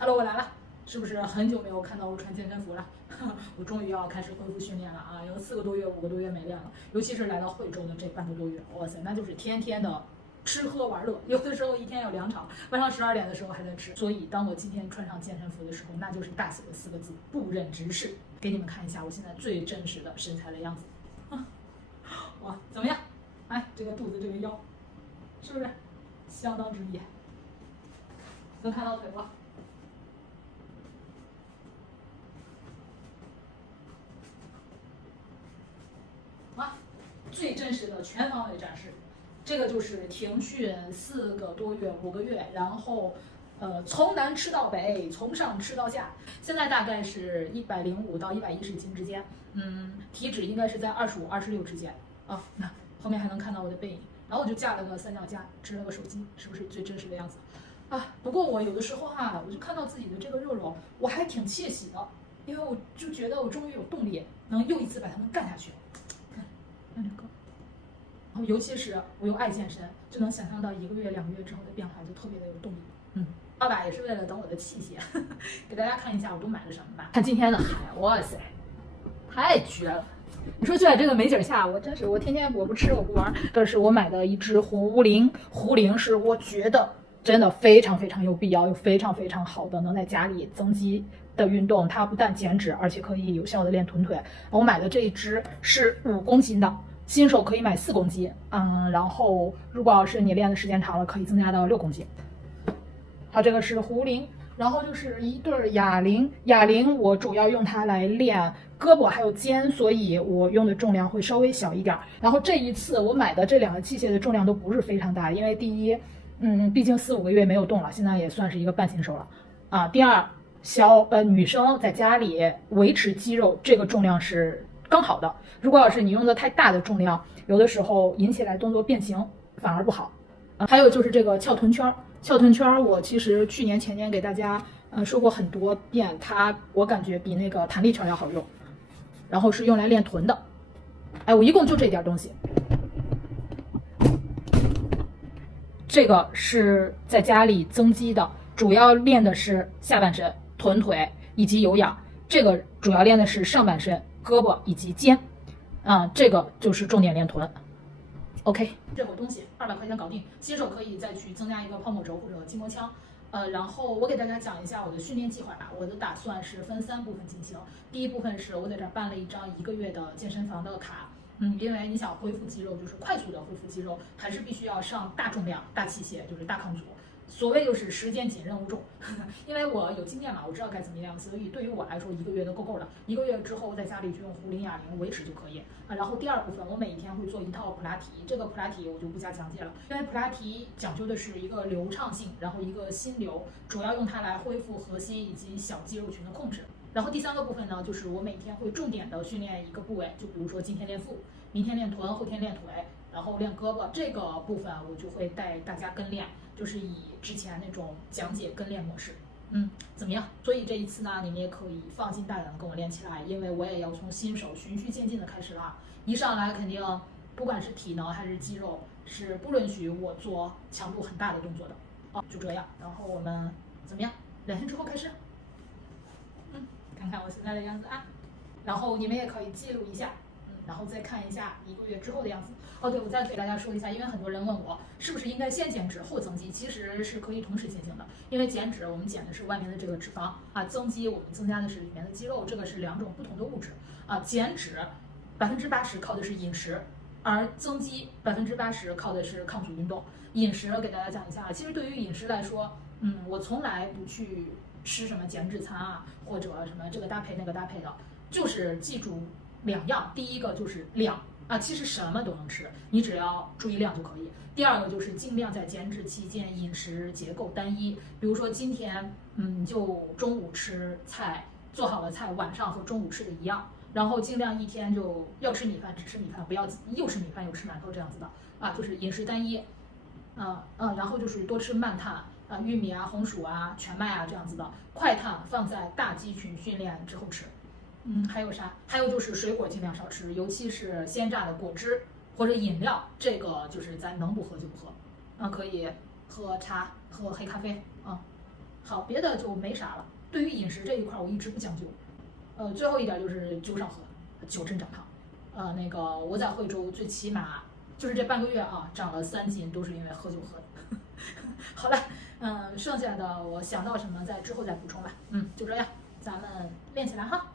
Hello，我来了，是不是很久没有看到我穿健身服了？我终于要开始恢复训练了啊！有4个多月、5个多月没练了，尤其是来到惠州的这半个多月，哇塞，那就是天天的吃喝玩乐，有的时候一天有2场，晚上12点的时候还在吃。所以当我今天穿上健身服的时候，那就是大写的4个字：不忍直视。给你们看一下我现在最真实的身材的样子。哇，怎么样？哎，这个肚子，这个腰，是不是相当之厉害？能看到腿不？最真实的全方位展示，这个就是停训4个多月、5个月，然后从南吃到北，从上吃到下，现在大概是105到110斤之间，体脂应该是在25、26之间啊。那后面还能看到我的背影，然后我就架了个3脚架，支了个手机，是不是最真实的样子啊？不过我有的时候我就看到自己的这个肉肉，我还挺窃喜的，因为我就觉得我终于有动力，能又一次把它们干下去。看这个，然后尤其是我又爱健身，就能想象到1个月、2个月之后的变化，就特别的有动力。爸爸也是为了等我的器械，给大家看一下我都买了什么吧。看今天的海，哇塞，太绝了！你说就在这个美景下，我天天我不吃我不玩。这是我买的一只壶铃，壶铃是我觉得真的非常非常有必要，又非常非常好的能在家里增肌的运动。它不但减脂，而且可以有效的练臀腿。我买的这一只是5公斤的。新手可以买4公斤，然后如果要是你练的时间长了，可以增加到6公斤。好，这个是壶铃，然后就是一对哑铃。哑铃我主要用它来练胳膊还有肩，所以我用的重量会稍微小一点。然后这一次我买的这2个器械的重量都不是非常大，因为第一，毕竟4、5个月没有动了，现在也算是一个半新手了啊。第二，女生在家里维持肌肉，这个重量是刚好的。如果要是你用的太大的重量，有的时候引起来动作变形反而不好。还有就是这个翘臀圈，翘臀圈我其实去年前年给大家说过很多遍，我感觉比那个弹力圈要好用，然后是用来练臀的。哎，我一共就这点东西。这个是在家里增肌的，主要练的是下半身、臀腿以及有氧。这个主要练的是上半身、胳膊以及肩。这个就是重点练臀。OK， 这口东西200块钱搞定，新手可以再去增加一个泡沫轴或者筋膜枪。然后我给大家讲一下我的训练计划吧。我的打算是分3部分进行。第一部分是我在这儿办了一张1个月的健身房的卡。因为你想恢复肌肉，就是快速的恢复肌肉，还是必须要上大重量、大器械，就是大抗阻。所谓就是时间紧，任务重。因为我有经验嘛，我知道该怎么样，所以对于我来说1个月都够了。1个月之后在家里就用壶铃、哑铃维持就可以。然后第2部分，我每一天会做一套普拉提，这个普拉提我就不加讲解了，因为普拉提讲究的是一个流畅性，然后一个心流，主要用它来恢复核心以及小肌肉群的控制。然后第3个部分呢，就是我每天会重点的训练一个部位，就比如说今天练腹，明天练臀，后天练腿，然后练胳膊。这个部分我就会带大家跟练，就是以之前那种讲解跟练模式。怎么样？所以这一次呢，你们也可以放心大胆的跟我练起来，因为我也要从新手循序渐进的开始了。一上来肯定不管是体能还是肌肉，是不允许我做强度很大的动作的。就这样。然后我们怎么样？2天之后开始。看看我现在的样子啊，然后你们也可以记录一下，然后再看一下1个月之后的样子。对，我再给大家说一下，因为很多人问我是不是应该先减脂后增肌，其实是可以同时进行的。因为减脂我们减的是外面的这个脂肪增肌我们增加的是里面的肌肉，这个是2种不同的物质减脂80%靠的是饮食，而增肌80%靠的是抗阻运动。饮食给大家讲一下，其实对于饮食来说，我从来不去吃什么减脂餐或者什么这个搭配那个搭配的，就是记住2样。第一个就是量其实什么都能吃，你只要注意量就可以。第2个就是尽量在减脂期间饮食结构单一，比如说今天就中午吃菜，做好了菜晚上和中午吃的一样，然后尽量一天就要吃米饭只吃米饭，不要又吃米饭又吃馒头这样子的就是饮食单一。然后就是多吃慢碳玉米红薯全麦这样子的，快碳放在大肌群训练之后吃。还有啥？还有就是水果尽量少吃，尤其是鲜榨的果汁或者饮料，这个就是咱能不喝就不喝。可以喝茶、喝黑咖啡好，别的就没啥了。对于饮食这一块，我一直不讲究。最后一点就是酒少喝，酒真长胖。那个我在惠州最起码就是这半个月啊，长了3斤，都是因为喝酒喝的。好了，剩下的我想到什么之后再补充吧。就这样，咱们练起来哈。